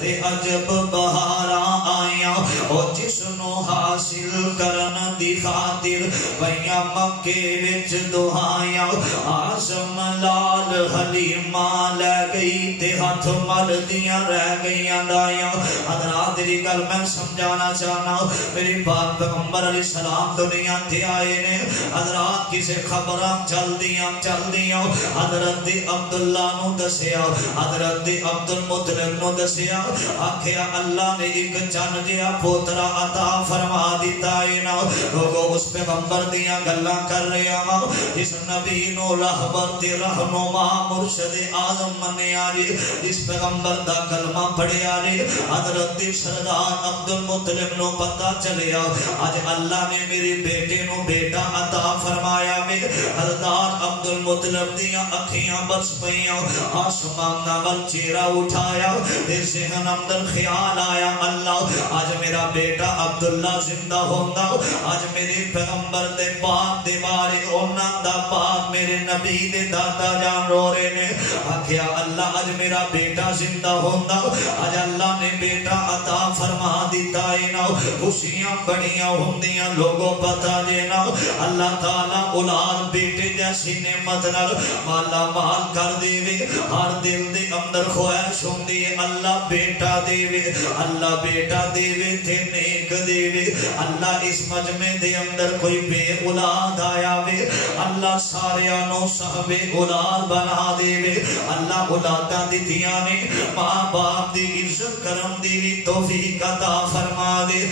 تے عجب بہاراں آیاں او جس نو حاصل کرن دی خاطر پیاں مکے وچ دعائیاں آزم لال حلیمہ لے گئی تے ہاتھ مردیاں رہ گئیاں دائیاں حضرات دی گل میں سمجھانا چاہنا میری پاک پیغمبر علیہ السلام دنیا تے آئے نے حضرات کسے خبراں چل دیاں حضرت عبداللہ نو دسیا حضرت عبدالمطلب نو دسیا آکھیا اللہ نے ایک چن جیا پوترا عطا فرما دیتا ہے نا لوگوں اس پیغمبر دیاں گلاں کر رہے ہیں جس نبی نو رہبر تے رہنما مرشد اعظم منیا جی جس پیغمبر دا کلمہ پڑھیا جی حضرت سردار عبدالمطلب نو پتہ چلیا آج اللہ نے میری بیٹے نو بیٹا عطا فرمایا میں حضرت عبدالمطلب دیاں اکھیاں برس پئیاں آسمان دا بل چہرہ اٹھایا تے ذہن اندر خیال آیا اللہ آج میرا بیٹا عبداللہ زندہ ہوندہ آج میرے پیغمبر دے پاک دے بارے اونا دا پاک میرے نبی دے دادا جان رو رہے نے آکھیا اللہ آج میرا بیٹا زندہ ہوندہ آج اللہ نے بیٹا عطا فرما دیتا ہے نا خوشیاں بڑیاں ہوندیاں لوگوں پتا دینا اللہ تعالیٰ اولاد بیٹے جیسی نعمت نال مالا مال کر دیوے ہر دل دے اندر خواہش ہوندی ہے اللہ بیٹا دیوے اللہ بیٹا دیوے تے نیک دیوے اللہ اس مجمع دے اندر کوئی بے اولاد آیا وے اللہ سارے آنوں صحب اولاد بنا دیوے اللہ اولاداں دی دیاں نے ماں باپ دی عزت کرم دی توفیق عطا فرما دے